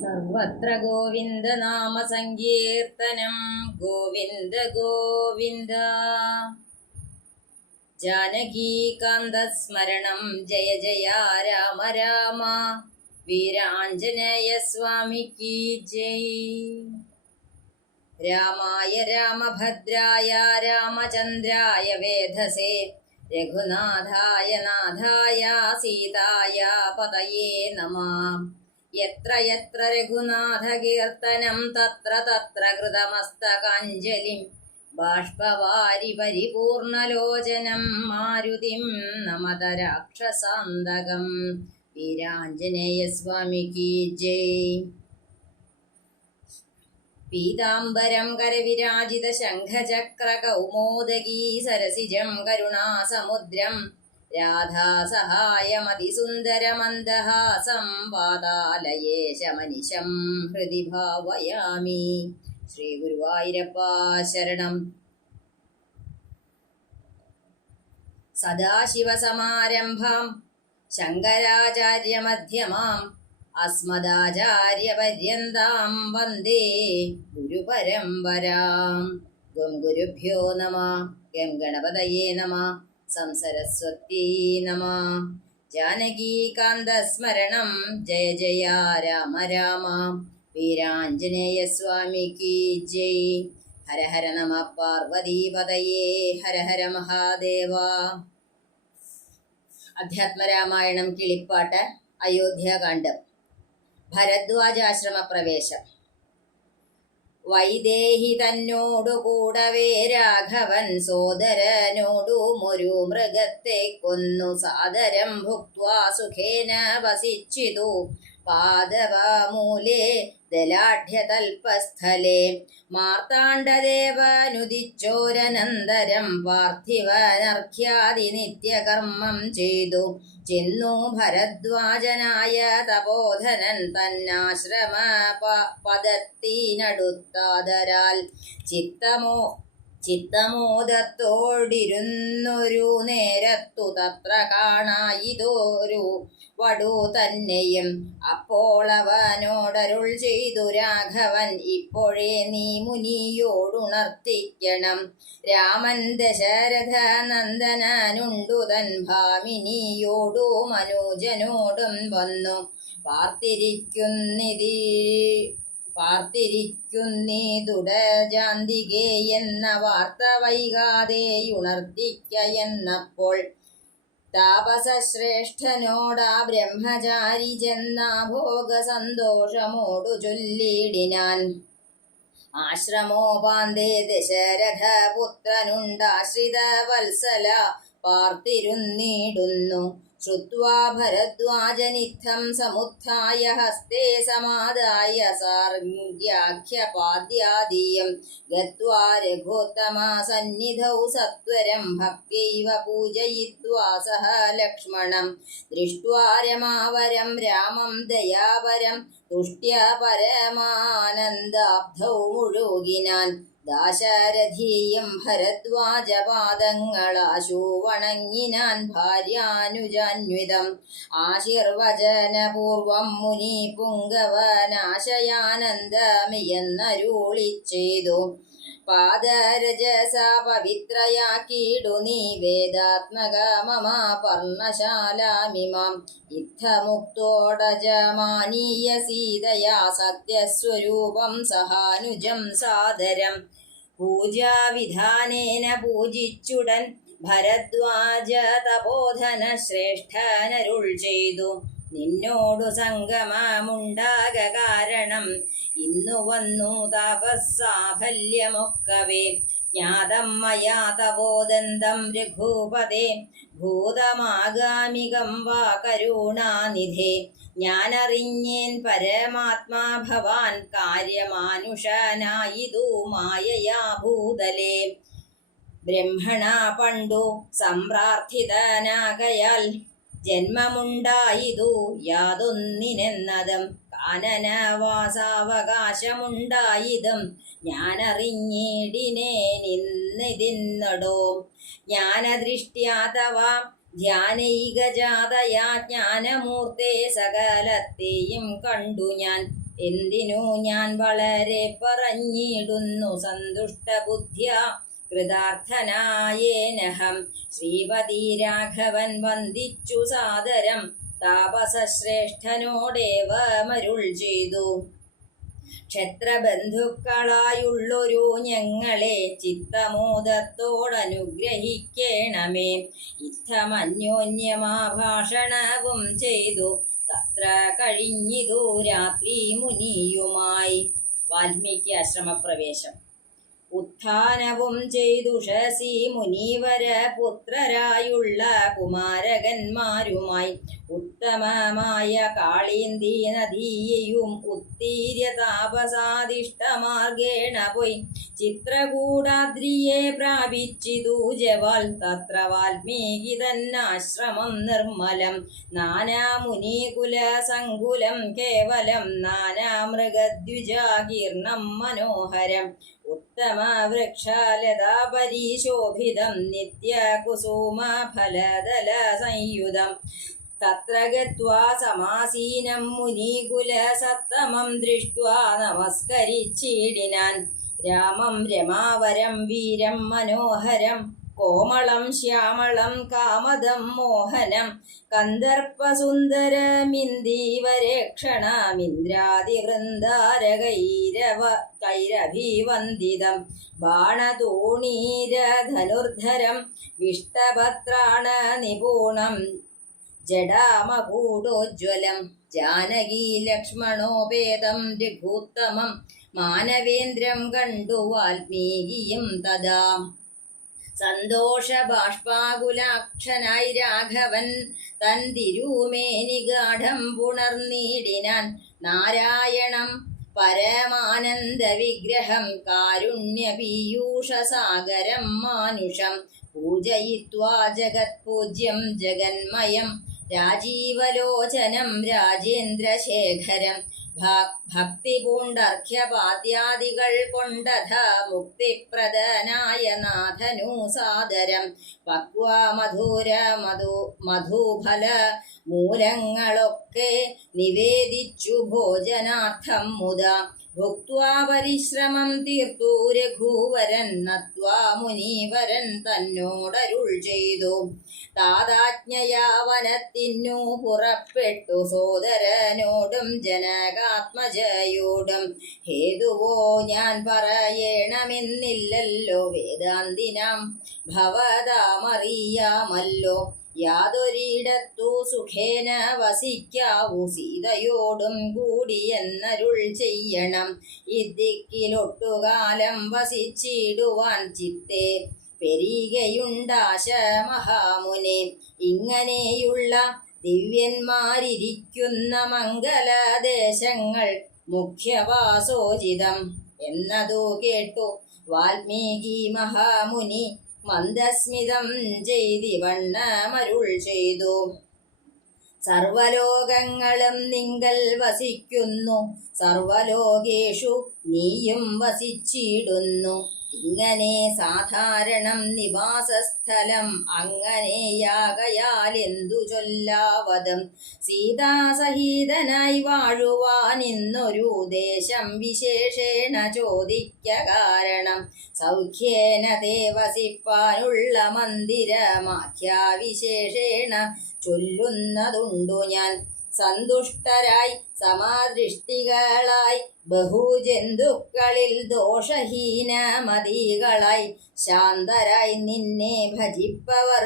സർവത്ര ഗോവിന്ദ നാമ സങ്കീർത്തനം ഗോവിന്ദ ഗോവിന്ദ. ജാനകീകാന്ത സ്മരണം ജയ ജയ രാമ രാമ. വീരാഞ്ജനേയ സ്വാമിക്ക് ജയ്. രാമായ രാമഭദ്രായ രാമചന്ദ്രായ വേധസേ രഘുനാഥായ നാഥായ സീതായ പതയേ നമഃ. യത്ര യത്ര രഘുനാഥ കീർത്തനം തത്ര തത്ര കൃതമസ്തകാഞ്ജലിം ബാഷ്പവാരി പരിപൂർണലോചനം മാരുതിം നമത രാക്ഷസാന്തകം. വീരാഞ്ജനേയ സ്വാമിക്ക് ജയ്. പീതാംബരം കരവിരാജിത ശംഖചക്ര കൗമോദകീ സരസിജം കരുണാസമുദ്രം രാധാസഹായമതിസുന്ദരമന്ദഹാസം പാതാലയേശമനിശം ഹൃദി ഭാവയാമി. ശ്രീ ഗുരുവായൂരപ്പ ശരണം. സദാശിവസമാരംഭാം ശങ്കരാചാര്യമധ്യമാം അസ്മദാചാര്യപര്യന്താം വന്ദേ ഗുരുപരമ്പരാം. ഗം ഗുരുഭ്യോ നമഃ. ഗം ഗണപതയേ നമഃ. സംസരസ്വത്യൈ നമഃ. ജാനകീകാന്ത സ്മരണം ജയ ജയ രാമ രാമ. വീരാഞ്ജനേയ സ്വാമിക്ക് ജയ്. ഹര ഹര നമഃ പാർവതീപതയേ ഹര ഹര മഹാദേവ. അധ്യാത്മരാമായണം കിളിപ്പാട്ട് അയോധ്യാകാന്ഡം. ഭരദ്വാജാശ്രമ പ്രവേശം. വൈദേഹി തന്നോടു കൂടവേ രാഘവൻ സോദരനോടുമൊരു മൃഗത്തെ കൊന്നു സാദരം ഭുക്വാ സുഖേന വസിച്ചിതു പാദവമൂലേ ദലാഢ്യതൽപസ്ഥലേ. മാർത്താണ്ഡദേവനുദിച്ചോരനന്തരം പാർത്ഥിവനർഘ്യാദി നിത്യകർമ്മം ചെയ്തു ചെന്നു ഭരദ്വാജനായ തപോധനൻ തന്നാശ്രമ പദത്തിനടുത്താദരാൽ ചിത്തമോദത്തോടിരുന്നൊരു നേരത്തു തത്ര കാണായിതൊരു വടു തന്നെയും. അപ്പോൾ അവനോടരുൾ ചെയ്തു രാഘവൻ, ഇപ്പോഴേ നീ മുനിയോടുണർത്തിക്കണം. രാമൻ ദശരഥ നന്ദനനുണ്ടു തൻ ഭാമിനിയോടു മനോജനോടും വന്നു പാർത്തിരിക്കുന്നീതുടജാന്തികേ എന്ന വാർത്ത വൈകാതെയുണർത്തിക്ക എന്നപ്പോൾ താപസശ്രേഷ്ഠനോടാ ബ്രഹ്മചാരി ചെന്ന ഭോഗ സന്തോഷമോടു ചൊല്ലിടിനാൻ. ആശ്രമോപാന്തേ ദശരഥ പുത്രനുണ്ടാശ്രിത വത്സല പാർത്തിരുന്നിടുന്നു. ശ്രുത്വാ ഭരദ്വാജനിത്തം സമുത്ഥായ ഹസ്തേ സമാദായ സാർഗ്യാഖ്യപാദ്യാദിയം ഗത്വാ രഘോത്തമ സന്നിധൗ സത്വരം ഭക്ത്യൈവ പൂജയിത്വാ സഹ ലക്ഷ്മണം ദൃഷ്ട്വാ രമാവരം രാമം ദയാപരം തുഷ്ട്യ പരമാനന്ദാബ്ധൗ മുഴുകിനാൻ. ദാശരഥീയം ഭരദ്വാജപാദങ്ങളാശു വണങ്ങിനാൻ ഭാര്യാനുജാന്വിതം. ആശീർവചനപൂർവം മുനി പുങ്കവനാശയാനന്ദമിയെന്നരുളിച്ചെയ്തു. പാദരജസ പവിത്രയാക്കിയിടു നീ വേദാത്മക മമ പർണശാലാമിമാം. യുദ്ധമുക്തോടജമാനീയ സീതയാ സത്യസ്വരൂപം സഹാനുജം സാദരം. പൂജാവിധാനേന പൂജിച്ചുടൻ ഭരദ്വാജ തപോധന ശ്രേഷ്ഠനരുൾ ചെയ്തു, നിന്നോടു സംഗമമുണ്ടാക കാരണം ഇന്നു വന്നു തപസ്സാഫല്യമൊക്കവേ. ജ്ഞാതം മയാ തപോദന്തം രഘുപതേ ഭൂതമാഗാമികം വാ കരുണാനിധേ. ഞാനറിഞ്ഞേൻ പരമാത്മാ ഭവാൻ കാര്യമാനുഷനായിതു മായയാ ഭൂതലേ. ബ്രഹ്മണ പണ്ടു സംപ്രാർത്ഥിതനാകയാൽ ജന്മമുണ്ടായിതു യാതൊന്നിനെന്നതും കാനനവാസാവകാശമുണ്ടായിതും ഞാനറിഞ്ഞിടിനേനിന്നിതിന്നടോ. ജ്ഞാനദൃഷ്ട്യാതവ ധ്യാനൈകജാതയാ ജ്ഞാനമൂർത്തേ സകലത്തെയും കണ്ടു ഞാൻ. എന്തിനു ഞാൻ വളരെ പറഞ്ഞിടുന്നു സന്തുഷ്ടബുദ്ധ്യ കൃതാർത്ഥനായേനഹം. ശ്രീപതി രാഘവൻ വന്ദിച്ചു സാദരം താപസശ്രേഷ്ഠനോടേവമരുൾ ചെയ്തു. ക്ഷത്രബന്ധുക്കളായുള്ളൊരു ഞങ്ങളെ ചിത്തമോദത്തോടനുഗ്രഹിക്കേണമേ. ഇത്തമന്യോന്യമാഭാഷണവും ചെയ്തു തത്ര കഴിഞ്ഞിതു രാത്രി മുനിയുമായി. വാൽമീകി ആശ്രമപ്രവേശം. ഉത്ഥാനവും ചെയ്തുഷസി മുനീവര പുത്രരായുള്ള കുമാരകന്മാരുമായി ഉത്തമമായ കാളീന്തി നദിയെയും ഉത്തീര്യ താപസാദിഷ്ടമാർഗേണ പോയി ചിത്രകൂടാദ്രിയെ പ്രാപിച്ചിതു ജവാൽ. തത്ര വാൽമീകി തന്നാശ്രമം നിർമ്മലം നാനാമുനികുല സങ്കുലം കേവലം നാനാമൃഗദ്വിജാകീർണം മനോഹരം ഉത്തമ വൃക്ഷലതാ പരിശോഭിതം നിത്യകുസുമ ഫലദല സംയുതം. തത്ര ഗത്വാ സമാസീനം മുനികുല സത്തമം ദൃഷ്ട്വാ നമസ്കരിച്ചിടിനാൻ. രാമം രമാവരം വീരം മനോഹരം കോമളം ശ്യാമളം കാമദം മോഹനം കന്ദർപ്പസുന്ദരമിന്ദ്രീവരക്ഷണമിന്ദ്രാദിവൃന്ദാരകൈരഭിവന്ദിതം ബാണതൂണീരധനുർധരം വിഷ്ടപത്രാണ നിപൂണം ജടാമകൂടോജ്വലം ജാനകീ ലക്ഷ്മണോപേതം രഘൂത്തമം മാനവേന്ദ്രം കണ്ടു വാൽമീകിയും തഥാ. സന്തോഷബാഷ്പാകുലാക്ഷനായി രാഘവൻ തൻ തിരുമേനി ഗാഠം പുണർന്നിടിനാൻ. നാരായണം പരമാനന്ദ വിഗ്രഹം കാരുണ്യപീയൂഷസാഗരം മാനുഷം പൂജയിത്വാ ജഗത്പൂജ്യം ജഗന്മയം രാജീവലോചനം രാജേന്ദ്രശേഖരം. ഭക്തിപൂണ്ടർഘ്യപാദ്യാദികൾ കൊണ്ടഥ മുക്തിപ്രദനായ നാഥനു സാദരം പക്വമധുര മധുഫല മൂലങ്ങളൊക്കെ നിവേദിച്ചു ഭോജനാർത്ഥം മുദാ. ഭുക്വാ പരിശ്രമം തീർത്തു രഘുവരൻ നത്വാ മുനീവരൻ തന്നോടരുൾ ചെയ്തു. താതാജ്ഞയാ വനത്തിനു പുറപ്പെട്ടു സോദരനോടും ജനകാത്മജയോടും. ഹേതുവോ ഞാൻ പറയണമെന്നില്ലല്ലോ വേദാന്തിനാം ഭവതാമറിയാമല്ലോ. യാതൊരിടത്തു സുഖേന വസിക്കാവൂ സീതയോടും കൂടിയെന്നരുൾ ചെയ്യണം. ഇദ്ദിക്കിലൊട്ടുകാലം വസിച്ചിടുവാൻ ചിത്തെ പെരികയുണ്ടാശ മഹാമുനെ. ഇങ്ങനെയുള്ള ദിവ്യന്മാരിയ്ക്കുന്ന മംഗലദേശങ്ങൾ മുഖ്യവാസോചിതം എന്നതു കേട്ടു വാൽമീകി മഹാമുനി മന്ദസ്മിതം ചെയ്തിവണ്ണമരുൾ ചെയ്തു. സർവലോകങ്ങളും നിങ്കൽ വസിക്കുന്നു സർവലോകേഷു നീയും വസിച്ചിടുന്നു. ഇങ്ങനെ സാധാരണം നിവാസസ്ഥലം അങ്ങനെയാകയാൽ എന്തു ചൊല്ലാവതം. സീതാസഹിതനായി വാഴുവാനിന്നൊരു ദേശം വിശേഷേണ ചോദിക്ക കാരണം. സൗഖ്യേന തേ വസിപ്പാനുള്ള മന്ദിരമാഖ്യാവിശേഷേണ ചൊല്ലുന്നതുണ്ടു ഞാൻ. സന്തുഷ്ടരായി സമാദൃഷ്ടികളായി ബഹുജന്തുക്കളിൽ ദോഷഹീനമതികളായി ശാന്തരായി നിന്നെ ഭജിപ്പവർ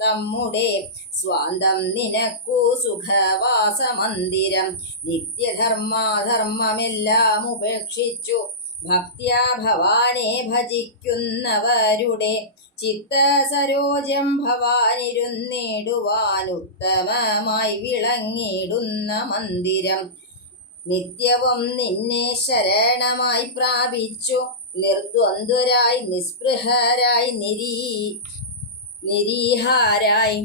തമ്മുടെ സ്വാന്തം നിനക്കു സുഖവാസമന്ദിരം. നിത്യധർമാധർമ്മമെല്ലാം ഉപേക്ഷിച്ചു ഭക്ത്യാ ഭവാനെ ഭജിക്കുന്നവരുടെ ചിത്തസരോജം ഭവാനിരുന്നിടുവാൻ ഉത്തമമായി വിളങ്ങിടുന്ന മന്ദിരം. നിത്യവും നിന്നെ ശരണമായി പ്രാപിച്ചു നിർദ്വന്ദ്വരായി നിസ്പൃഹരായി നിരീഹാരായി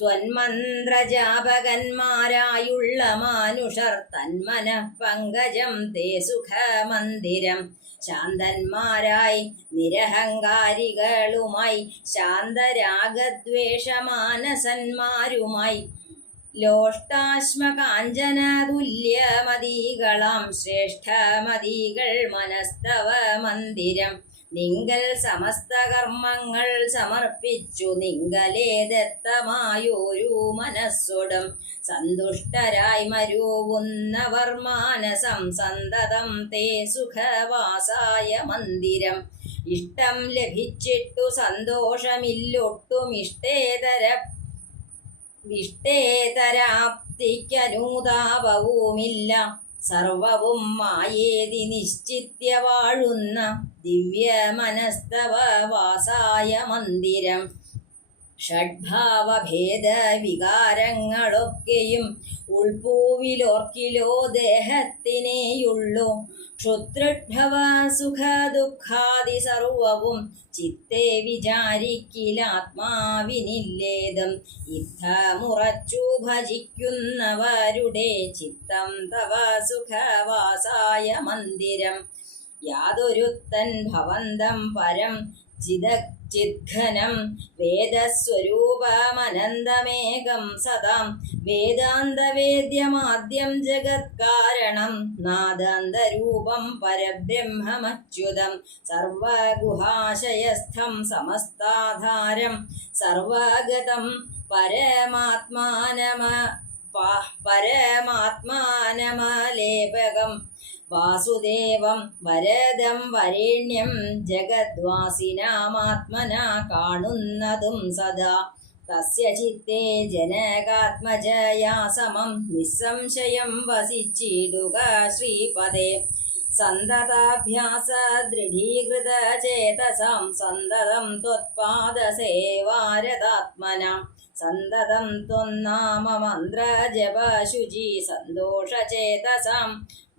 ത്വന്മന്ത്രജാപകന്മാരായുള്ള മാനുഷർ തന്മനഃ പങ്കജം തേ സുഖമന്ദിരം. ശാന്തന്മാരായി നിരഹങ്കാരികളുമായി ശാന്തരാഗദ്വേഷമാനസന്മാരുമായി ലോഷ്ടാശ്മകാഞ്ചനതുല്യമതികളാം ശ്രേഷ്ഠമതികൾ മനസ്തവ മന്ദിരം നിങ്കൽ സമസ്ത കർമ്മങ്ങൾ സമർപ്പിച്ചു നിങ്കലേദത്തമായൊരു മനസ്സോടും സന്തുഷ്ടരായി മരുവുന്നവർ മാനസം സന്തതം തേ സുഖവാസായ മന്ദിരം ഇഷ്ടം ലഭിച്ചിട്ടു സന്തോഷമില്ലൊട്ടും ഇഷ്ടേതരാപ്തിക്കനുതാപവുമില്ല സർവവും മായേതി നിശ്ചിത്യ വാഴുന്ന ദിവ്യ മനസ്തവ വാസായ മന്ദിരം ഷഡ്ഭാവഭേദ വികാരങ്ങളൊക്കെയും ഉൾപൂവിലോർക്കിലോ ദേഹത്തിനേയുള്ളൂ ക്ഷുത്രുദ്ഭവ സുഖ ദുഃഖാദി സർവവും ചിത്തെ വിചാരിക്കിലാത്മാവിനില്ലേതം ഇത്തമുറച്ചു ഭജിക്കുന്നവരുടെ ചിത്തം തവ സുഖവാസായ മന്ദിരം യാതൊരുത്തൻ ഭവന്തം പരം ചിദ്ഘനം വേദസ്വരൂപമനന്തമേകം സദാം വേദാന്തവേദ്യമാദ്യം ജഗത്കാരണം നാദാന്തരൂപം പരബ്രഹ്മമച്യുതം സർവഗുഹാശയസ്ഥം സമസ്താധാരം സർവഗതം പരമാത്മാനമലേപകം വാസുദേവം വരദം വരേണ്യം ജഗദ്വാസിനാമാത്മനാ കാണുന്നതും സദാ തസ്യ ചിത്തേ ജനകാത്മജയാ സമം നിസ്സംശയം വസിച്ചിടുക ശ്രീപദേ സന്തതാഭ്യാസ ദൃഢീകൃത ചേതസാം സന്തതം ത്വത്പാദസേവാരതാത്മനാം സന്തതം ത്വന്നാമ മന്ത്ര ജപ ശുചി സന്തോഷചേതസാം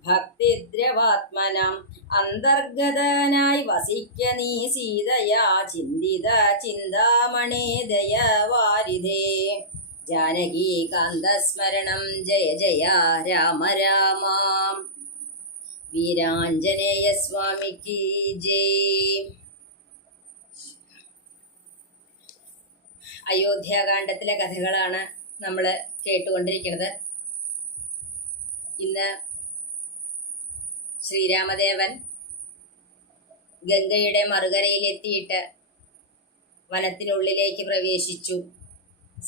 ഭക്തിദ്രവാത്മനാം അന്തർഗതനായി വസിക്ക നീ സീതയാ ചിന്തിത ചിന്താമണേ ദയവാരിധേ ജാനകീകാന്തസ്മരണം ജയ ജയ രാമ രാമ വീരാഞ്ജനേയ സ്വാമിക്ക് ജയ്. അയോധ്യാകാന്ഡത്തിലെ കഥകളാണ് നമ്മൾ കേട്ടുകൊണ്ടിരിക്കുന്നത്. ഇന്ന് ശ്രീരാമദേവൻ ഗംഗയുടെ മറുകരയിലെത്തിയിട്ട് വനത്തിനുള്ളിലേക്ക് പ്രവേശിച്ചു.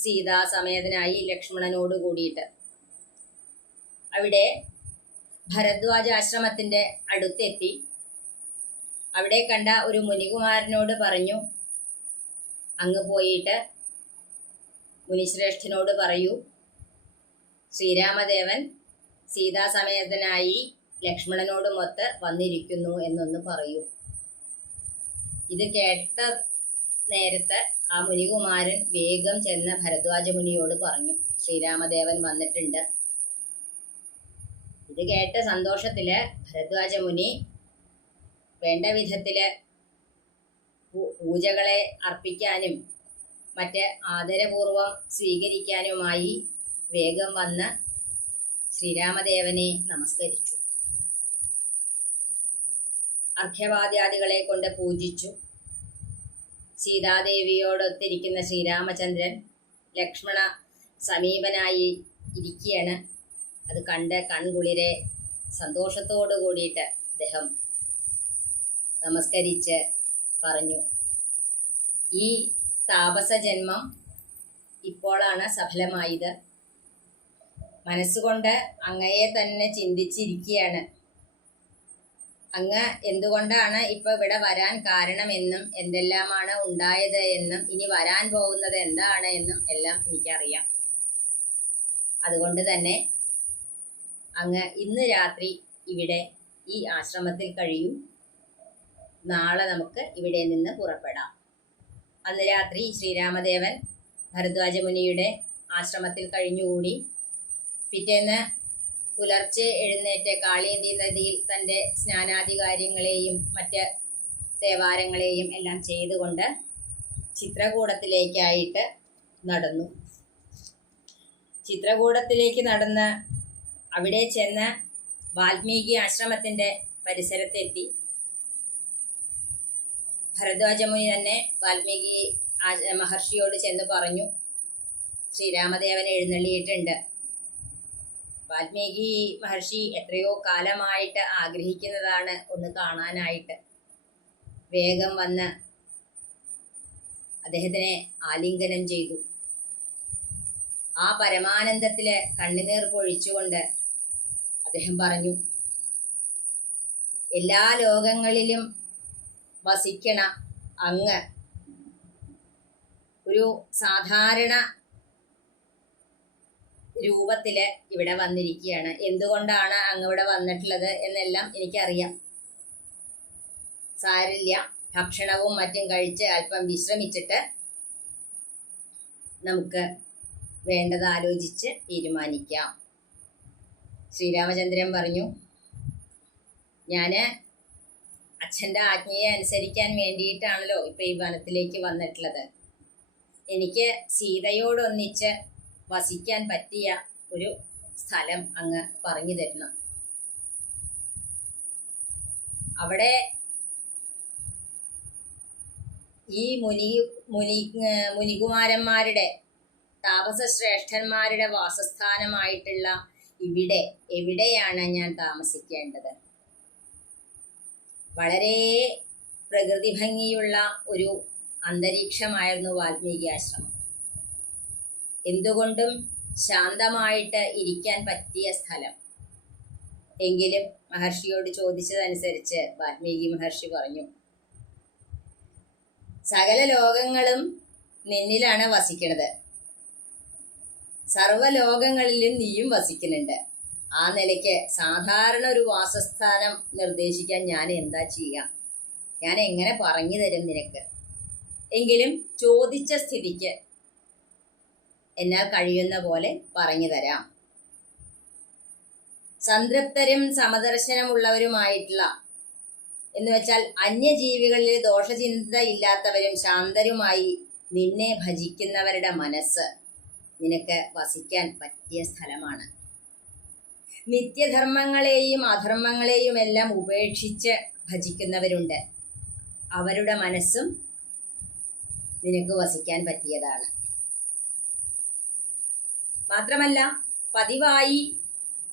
സീതാസമേതനായി ലക്ഷ്മണനോട് കൂടിയിട്ട് അവിടെ ഭരദ്വാജ ആശ്രമത്തിൻ്റെ അടുത്തെത്തി. അവിടെ കണ്ട ഒരു മുനികുമാരനോട് പറഞ്ഞു, അങ്ങ് പോയിട്ട് മുനിശ്രേഷ്ഠനോട് പറയൂ, ശ്രീരാമദേവൻ സീതാസമേതനായി ലക്ഷ്മണനോടുമൊത്ത് വന്നിരിക്കുന്നു എന്നൊന്ന് പറയൂ. ഇത് കേട്ട നേരത്തെ ആ മുനികുമാരൻ വേഗം ചെന്ന ഭരദ്വാജ മുനിയോട് പറഞ്ഞു, ശ്രീരാമദേവൻ വന്നിട്ടുണ്ട്. ഇത് കേട്ട സന്തോഷത്തില് ഭരദ്വാജ മുനി വേണ്ട വിധത്തില് പൂജകളെ അർപ്പിക്കാനും മറ്റ് ആദരപൂർവം സ്വീകരിക്കാനുമായി വേഗം വന്ന് ശ്രീരാമദേവനെ നമസ്കരിച്ചു. അർഘ്യവാദ്യാദികളെ കൊണ്ട് പൂജിച്ചു. സീതാദേവിയോടൊത്തിരിക്കുന്ന ശ്രീരാമചന്ദ്രൻ ലക്ഷ്മണ സമീപനായി ഇരിക്കുകയാണ്. അത് കണ്ട് കൺകുളിരെ സന്തോഷത്തോടു കൂടിയിട്ട് അദ്ദേഹം നമസ്കരിച്ച് പറഞ്ഞു, ഈ താപസജന്മം ഇപ്പോഴാണ് സഫലമായത്. മനസ്സുകൊണ്ട് അങ്ങയെ തന്നെ ചിന്തിച്ചിരിക്കുകയാണ്. അങ്ങ് എന്തുകൊണ്ടാണ് ഇപ്പൊ ഇവിടെ വരാൻ കാരണമെന്നും എന്തെല്ലാമാണ് ഉണ്ടായത് എന്നും ഇനി വരാൻ പോകുന്നത് എന്താണ് എന്നും എല്ലാം എനിക്കറിയാം. അതുകൊണ്ട് തന്നെ അങ്ങ് ഇന്ന് രാത്രി ഇവിടെ ഈ ആശ്രമത്തിൽ കഴിയൂ. നാളെ നമുക്ക് ഇവിടെ നിന്ന് പുറപ്പെടാം. അന്ന് രാത്രി ശ്രീരാമദേവൻ ഭരദ്വാജ മുനിയുടെ ആശ്രമത്തിൽ കഴിഞ്ഞുകൂടി. പിറ്റേന്ന് പുലർച്ചെ എഴുന്നേറ്റ് കാളിയന്തി നദിയിൽ തൻ്റെ സ്നാനാദി കാര്യങ്ങളെയും മറ്റ് ദേവാരങ്ങളെയും എല്ലാം ചെയ്തുകൊണ്ട് ചിത്രകൂടത്തിലേക്കായിട്ട് നടന്നു. ചിത്രകൂടത്തിലേക്ക് നടന്ന് അവിടെ ചെന്ന് വാൽമീകി ആശ്രമത്തിൻ്റെ പരിസരത്തെത്തി. ഭരദ്വാജ മുനി തന്നെ വാൽമീകി മഹർഷിയോട് ചെന്ന് പറഞ്ഞു, ശ്രീരാമദേവൻ എഴുന്നള്ളിയിട്ടുണ്ട്. വാൽമീകി മഹർഷി എത്രയോ കാലമായിട്ട് ആഗ്രഹിക്കുന്നതാണ് ഒന്ന് കാണാനായിട്ട്. വേഗം വന്ന് അദ്ദേഹത്തിനെ ആലിംഗനം ചെയ്തു. ആ പരമാനന്ദത്തില് കണ്ണുനീർ പൊഴിച്ചുകൊണ്ട് അദ്ദേഹം പറഞ്ഞു, എല്ലാ ലോകങ്ങളിലും വസിക്കണ അങ്ങ് ഒരു സാധാരണ രൂപത്തില് ഇവിടെ വന്നിരിക്കുകയാണ്. എന്തുകൊണ്ടാണ് അങ്ങ് ഇവിടെ വന്നിട്ടുള്ളത് എന്നെല്ലാം എനിക്കറിയാം. സാരില്ല, ഭക്ഷണവും മറ്റും കഴിച്ച് അല്പം വിശ്രമിച്ചിട്ട് നമുക്ക് വേണ്ടത് ആലോചിച്ച് തീരുമാനിക്കാം. ശ്രീരാമചന്ദ്രൻ പറഞ്ഞു, ഞാന് അച്ഛൻ്റെ ആജ്ഞയെ അനുസരിക്കാൻ വേണ്ടിയിട്ടാണല്ലോ ഇപ്പം ഈ വനത്തിലേക്ക് വന്നിട്ടുള്ളത്. എനിക്ക് സീതയോടൊന്നിച്ച് വസിക്കാൻ പറ്റിയ ഒരു സ്ഥലം അങ്ങ് പറഞ്ഞു തരണം. അവിടെ ഈ മുനികുമാരന്മാരുടെ താപസശ്രേഷ്ഠന്മാരുടെ വാസസ്ഥാനമായിട്ടുള്ള എവിടെയാണ് ഞാൻ താമസിക്കേണ്ടത്? വളരെ പ്രകൃതി ഭംഗിയുള്ള ഒരു അന്തരീക്ഷമായിരുന്നു വാൽമീകി ആശ്രമം. എന്തുകൊണ്ടും ശാന്തമായിട്ട് ഇരിക്കാൻ പറ്റിയ സ്ഥലം. എങ്കിലും മഹർഷിയോട് ചോദിച്ചതനുസരിച്ച് വാൽമീകി മഹർഷി പറഞ്ഞു, സകല ലോകങ്ങളും നിന്നിലാണ് വസിക്കുന്നത്. സർവ്വലോകങ്ങളിലും നീയും വസിക്കുന്നുണ്ട്. ആ നിലയ്ക്ക് സാധാരണ ഒരു വാസസ്ഥാനം നിർദ്ദേശിക്കാൻ ഞാൻ എന്താ ചെയ്യുക? ഞാൻ എങ്ങനെ പറഞ്ഞു തരും നിനക്ക്? എങ്കിലും ചോദിച്ച സ്ഥിതിക്ക് എന്നാൽ കഴിയുന്ന പോലെ പറഞ്ഞു തരാം. സംതൃപ്തരും സമദർശനമുള്ളവരുമായിട്ടുള്ള, എന്ന് വെച്ചാൽ അന്യജീവികളിൽ ദോഷചിന്ത ഇല്ലാത്തവരും ശാന്തരുമായി നിന്നെ ഭജിക്കുന്നവരുടെ മനസ്സ് നിനക്ക് വസിക്കാൻ പറ്റിയ സ്ഥലമാണ്. നിത്യധർമ്മങ്ങളെയും അധർമ്മങ്ങളെയും എല്ലാം ഉപേക്ഷിച്ച് ഭജിക്കുന്നവരുണ്ട്. അവരുടെ മനസ്സും നിനക്ക് വസിക്കാൻ പറ്റിയതാണ്. മാത്രമല്ല, പതിവായി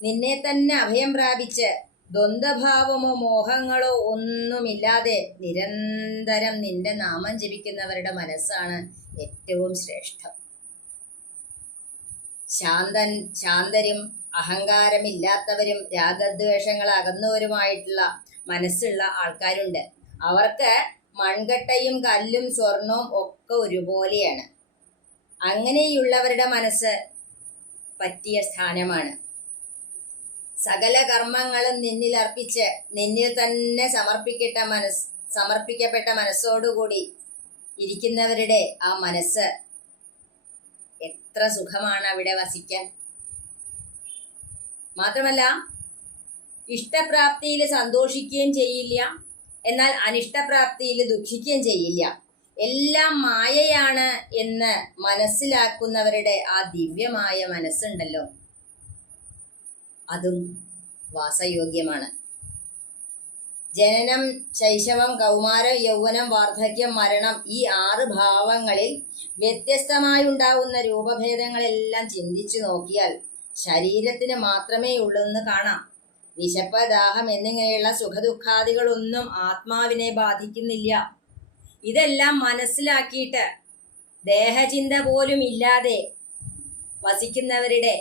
നിന്നെ തന്നെ അഭയം പ്രാപിച്ച് ദ്വന്ദ്ഭാവമോ മോഹങ്ങളോ ഒന്നുമില്ലാതെ നിരന്തരം നിന്റെ നാമം ജപിക്കുന്നവരുടെ മനസ്സാണ് ഏറ്റവും ശ്രേഷ്ഠം. ശാന്തരും അഹങ്കാരമില്ലാത്തവരും രാഗദ്വേഷങ്ങൾ അകന്നവരുമായിട്ടുള്ള മനസ്സുള്ള ആൾക്കാരുണ്ട്. അവർക്ക് മൺകട്ടയും കല്ലും സ്വർണവും ഒക്കെ ഒരുപോലെയാണ്. അങ്ങനെയുള്ളവരുടെ മനസ്സ് പറ്റിയ സ്ഥാനമാണ്. സകല കർമ്മങ്ങളും നിന്നിൽ അർപ്പിച്ച് നിന്നിൽ തന്നെ സമർപ്പിക്കപ്പെട്ട മനസ്സോടുകൂടി ഇരിക്കുന്നവരുടെ ആ മനസ്സ് എത്ര സുഖമാണ് അവിടെ വസിക്കാൻ. മാത്രമല്ല, ഇഷ്ടപ്രാപ്തിയിൽ സന്തോഷിക്കുകയും ചെയ്യില്ല, എന്നാൽ അനിഷ്ടപ്രാപ്തിയിൽ ദുഃഖിക്കുകയും ചെയ്യില്ല. എല്ലാം മായയാണ് എന്ന് മനസ്സിലാക്കുന്നവരുടെ ആ ദിവ്യമായ മനസ്സുണ്ടല്ലോ, അതും വാസയോഗ്യമാണ്. ജനനം, ശൈശവം, കൗമാരം, യൗവനം, വാർദ്ധക്യം, മരണം, ഈ 6 ഭാവങ്ങളിൽ വ്യത്യസ്തമായി ഉണ്ടാവുന്ന രൂപഭേദങ്ങളെല്ലാം ചിന്തിച്ചു നോക്കിയാൽ ശരീരത്തിന് മാത്രമേ ഉള്ളെന്ന് കാണാം. വിശപ്പ്, ദാഹം എന്നിങ്ങനെയുള്ള സുഖദുഃഖാദികളൊന്നും ആത്മാവിനെ ബാധിക്കുന്നില്ല. ഇതെല്ലാം മനസ്സിലാക്കിയിട്ട് ദേഹചിന്ത പോലും ഇല്ലാതെ വസിക്കുന്നവരുടെ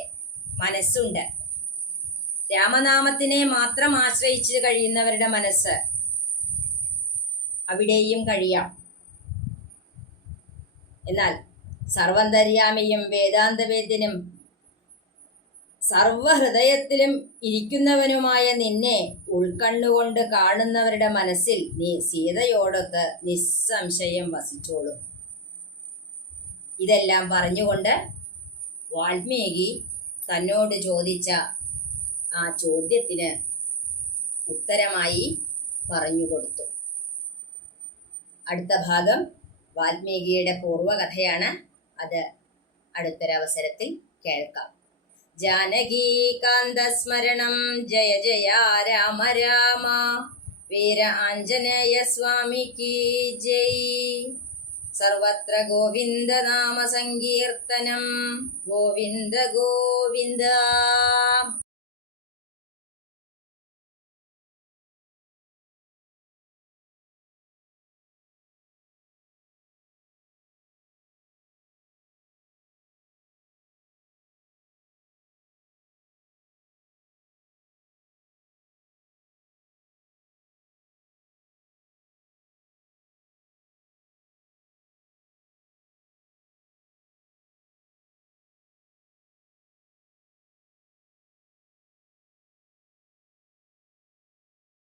മനസ്സുണ്ട്. രാമനാമത്തിനെ മാത്രം ആശ്രയിച്ച് കഴിയുന്നവരുടെ മനസ്സ് അവിടെയും കഴിയാം. എന്നാൽ സർവന്തര്യാമിയും വേദാന്തവേദ്യനും സർവഹൃദയത്തിലും ഇരിക്കുന്നവനുമായ നിന്നെ ഉൾക്കണ്ണുകൊണ്ട് കാണുന്നവരുടെ മനസ്സിൽ നീ സീതയോടൊത്ത് നിസ്സംശയം വസിച്ചോളും. ഇതെല്ലാം പറഞ്ഞുകൊണ്ട് വാൽമീകി തന്നോട് ചോദിച്ച ആ ചോദ്യത്തിന് ഉത്തരമായി പറഞ്ഞുകൊടുത്തു. അടുത്ത ഭാഗം വാൽമീകിയുടെ പൂർവകഥയാണ്. അത് അടുത്തൊരവസരത്തിൽ കേൾക്കാം. ജാനകീകാന്തസ്മരണം ജയ ജയ രാമ രാമ. വീര ആഞ്ജനേയ സ്വാമിക്ക് ജയ്. സർവത്ര ഗോവിന്ദ നാമ സങ്കീർത്തനം. ഗോവിന്ദ ഗോവിന്ദ.